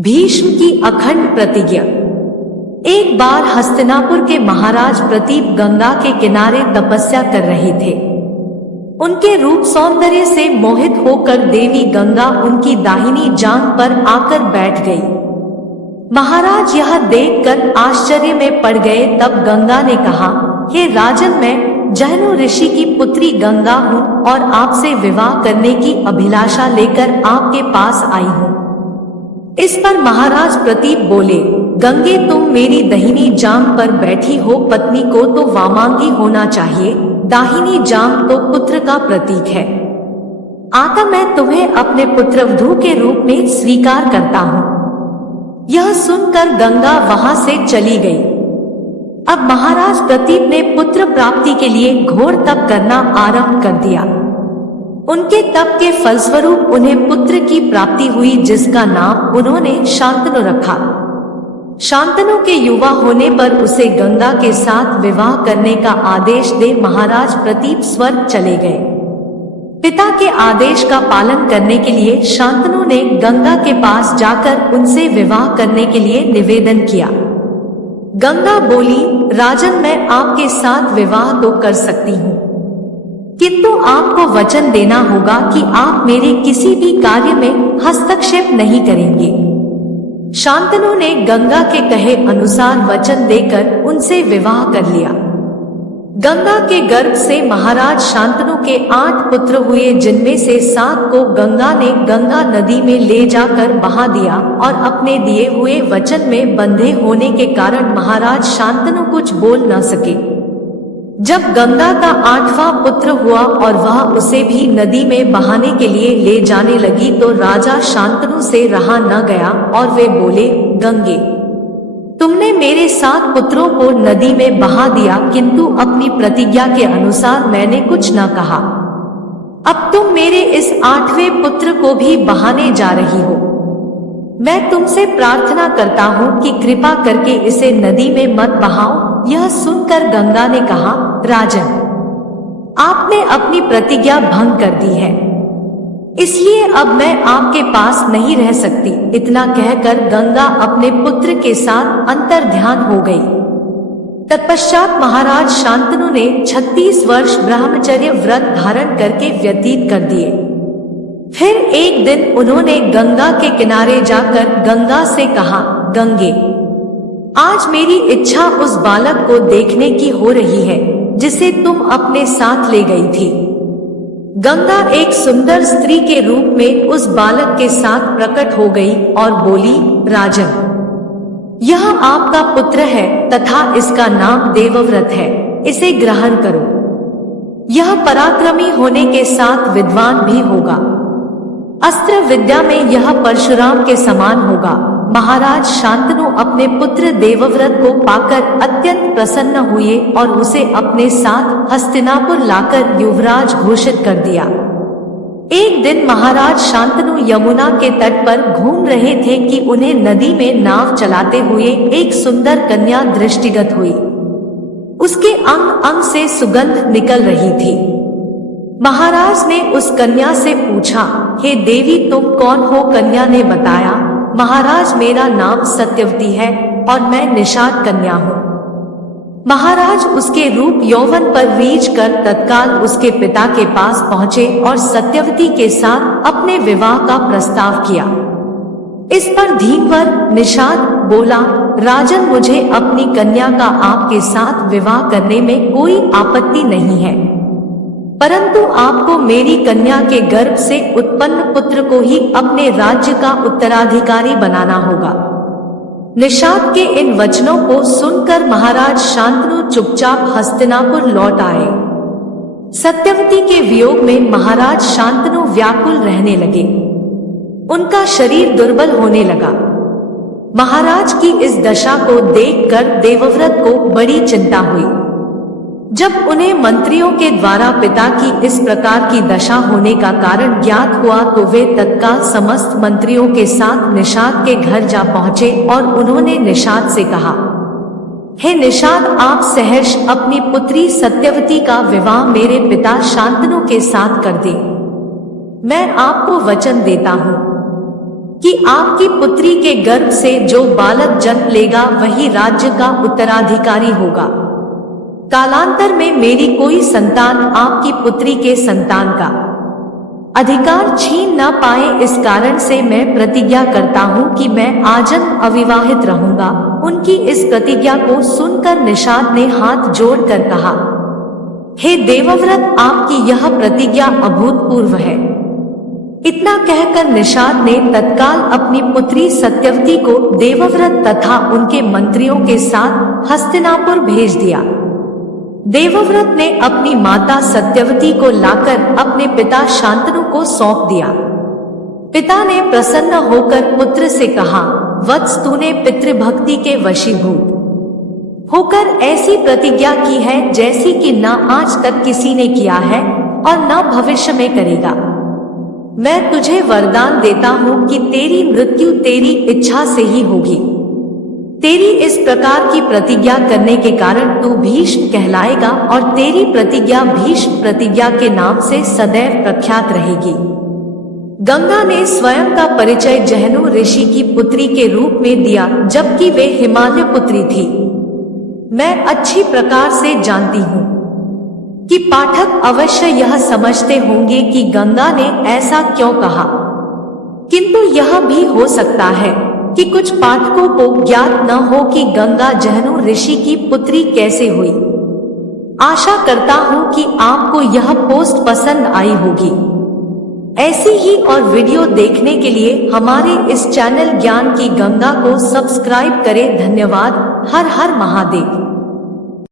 भीष्म की अखंड प्रतिज्ञा। एक बार हस्तिनापुर के महाराज प्रतीप गंगा के किनारे तपस्या कर रहे थे। उनके रूप सौंदर्य से मोहित होकर देवी गंगा उनकी दाहिनी जांघ पर आकर बैठ गई। महाराज यह देखकर आश्चर्य में पड़ गए। तब गंगा ने कहा, हे राजन, मैं जहनु ऋषि की पुत्री गंगा हूँ और आपसे विवाह करने की अभिलाषा लेकर आपके पास आई हूँ। इस पर महाराज प्रतीप बोले, गंगे, तुम मेरी दाहिनी जांघ पर बैठी हो, पत्नी को तो वामांगी होना चाहिए, दाहिनी जांघ तो पुत्र का प्रतीक है। आता मैं तुम्हें अपने पुत्रवधू के रूप में स्वीकार करता हूँ। यह सुनकर गंगा वहां से चली गई। अब महाराज प्रतीप ने पुत्र प्राप्ति के लिए घोर तप करना आरंभ कर दिया। उनके तप के फलस्वरूप उन्हें पुत्र की प्राप्ति हुई, जिसका नाम उन्होंने शांतनु रखा। शांतनु के युवा होने पर उसे गंगा के साथ विवाह करने का आदेश दे महाराज प्रतीप स्वर्ग चले गए। पिता के आदेश का पालन करने के लिए शांतनु ने गंगा के पास जाकर उनसे विवाह करने के लिए निवेदन किया। गंगा बोली, राजन, मैं आपके साथ विवाह तो कर सकती हूँ, किंतु आपको वचन देना होगा कि आप मेरे किसी भी कार्य में हस्तक्षेप नहीं करेंगे। शांतनु ने गंगा के कहे अनुसार वचन देकर उनसे विवाह कर लिया। गंगा के गर्भ से महाराज शांतनु के 8 पुत्र हुए, जिनमें से 7 को गंगा ने गंगा नदी में ले जाकर बहा दिया और अपने दिए हुए वचन में बंधे होने के कारण महाराज शांतनु कुछ बोल न सके। जब गंगा का 8वां पुत्र हुआ और वह उसे भी नदी में बहाने के लिए ले जाने लगी तो राजा शांतनु से रहा न गया और वे बोले, गंगे, तुमने मेरे 7 पुत्रों को नदी में बहा दिया, किंतु अपनी प्रतिज्ञा के अनुसार मैंने कुछ न कहा। अब तुम मेरे इस 8वें पुत्र को भी बहाने जा रही हो। मैं तुमसे प्रार्थना करता हूँ कि कृपा करके इसे नदी में मत बहाओ। यह सुनकर गंगा ने कहा, राजन, आपने अपनी प्रतिज्ञा भंग कर दी है, इसलिए अब मैं आपके पास नहीं रह सकती। इतना कहकर गंगा अपने पुत्र के साथ अंतर्ध्यान हो गई। तत्पश्चात महाराज शांतनु ने 36 वर्ष ब्रह्मचर्य व्रत धारण करके व्यतीत कर दिए। फिर एक दिन उन्होंने गंगा के किनारे जाकर गंगा से कहा, गंगे, आज मेरी इच्छा उस बालक को देखने की हो रही है जिसे तुम अपने साथ ले गई थी। गंगा एक सुंदर स्त्री के रूप में उस बालक के साथ प्रकट हो गई और बोली, राजन, यह आपका पुत्र है तथा इसका नाम देवव्रत है, इसे ग्रहण करो। यह पराक्रमी होने के साथ विद्वान भी होगा। अस्त्र विद्या में यह परशुराम के समान होगा। महाराज शांतनु अपने पुत्र देवव्रत को पाकर अत्यंत प्रसन्न हुए और उसे अपने साथ हस्तिनापुर लाकर युवराज घोषित कर दिया। एक दिन महाराज शांतनु यमुना के तट पर घूम रहे थे कि उन्हें नदी में नाव चलाते हुए एक सुंदर कन्या दृष्टिगत हुई। उसके अंग अंग से सुगंध निकल रही थी। महाराज ने उस कन्या से पूछा, हे देवी, तुम कौन हो? कन्या ने बताया, महाराज, मेरा नाम सत्यवती है और मैं निषाद कन्या हूँ। महाराज उसके रूप यौवन पर रीझ कर तत्काल उसके पिता के पास पहुँचे और सत्यवती के साथ अपने विवाह का प्रस्ताव किया। इस पर धीवर निषाद बोला, राजन, मुझे अपनी कन्या का आपके साथ विवाह करने में कोई आपत्ति नहीं है, परंतु आपको मेरी कन्या के गर्भ से उत्पन्न पुत्र को ही अपने राज्य का उत्तराधिकारी बनाना होगा। निषाद के इन वचनों को सुनकर महाराज शांतनु चुपचाप हस्तिनापुर लौट आए। सत्यवती के वियोग में महाराज शांतनु व्याकुल रहने लगे। उनका शरीर दुर्बल होने लगा। महाराज की इस दशा को देखकर देवव्रत को बड़ी चिंता हुई। जब उन्हें मंत्रियों के द्वारा पिता की इस प्रकार की दशा होने का कारण ज्ञात हुआ तो वे तत्काल समस्त मंत्रियों के साथ निषाद के घर जा पहुंचे और उन्होंने निषाद से कहा, हे निषाद, आप सहर्ष अपनी पुत्री सत्यवती का विवाह मेरे पिता शांतनु के साथ कर दें। मैं आपको वचन देता हूँ, कि आपकी पुत्री के गर्भ से जो बालक जन्म लेगा वही राज्य का उत्तराधिकारी होगा। कालांतर में मेरी कोई संतान आपकी पुत्री के संतान का अधिकार छीन न पाए, इस कारण से मैं प्रतिज्ञा करता हूँ कि मैं आजन्म अविवाहित रहूंगा। उनकी इस प्रतिज्ञा को सुनकर निषाद ने हाथ जोड़कर कहा, हे देवव्रत, आपकी यह प्रतिज्ञा अभूतपूर्व है। इतना कहकर निषाद ने तत्काल अपनी पुत्री सत्यवती को देवव्रत तथा उनके मंत्रियों के साथ हस्तिनापुर भेज दिया। देवव्रत ने अपनी माता सत्यवती को लाकर अपने पिता शांतनु को सौंप दिया। पिता ने प्रसन्न होकर पुत्र से कहा, वत्स, तूने पितृभक्ति के वशीभूत होकर ऐसी प्रतिज्ञा की है जैसी कि न आज तक किसी ने किया है और न भविष्य में करेगा। मैं तुझे वरदान देता हूँ कि तेरी मृत्यु तेरी इच्छा से ही होगी। तेरी इस प्रकार की प्रतिज्ञा करने के कारण तू भीष्म कहलाएगा और तेरी प्रतिज्ञा भीष्म प्रतिज्ञा के नाम से सदैव प्रख्यात रहेगी। गंगा ने स्वयं का परिचय जहनु ऋषि की पुत्री के रूप में दिया, जबकि वे हिमालय पुत्री थी। मैं अच्छी प्रकार से जानती हूँ कि पाठक अवश्य यह समझते होंगे कि गंगा ने ऐसा क्यों कहा, किंतु यह भी हो सकता है कि कुछ पाठकों को ज्ञात न हो कि गंगा जहनु ऋषि की पुत्री कैसे हुई। आशा करता हूँ कि आपको यह पोस्ट पसंद आई होगी। ऐसी ही और वीडियो देखने के लिए हमारे इस चैनल ज्ञान की गंगा को सब्सक्राइब करें। धन्यवाद। हर हर महादेव।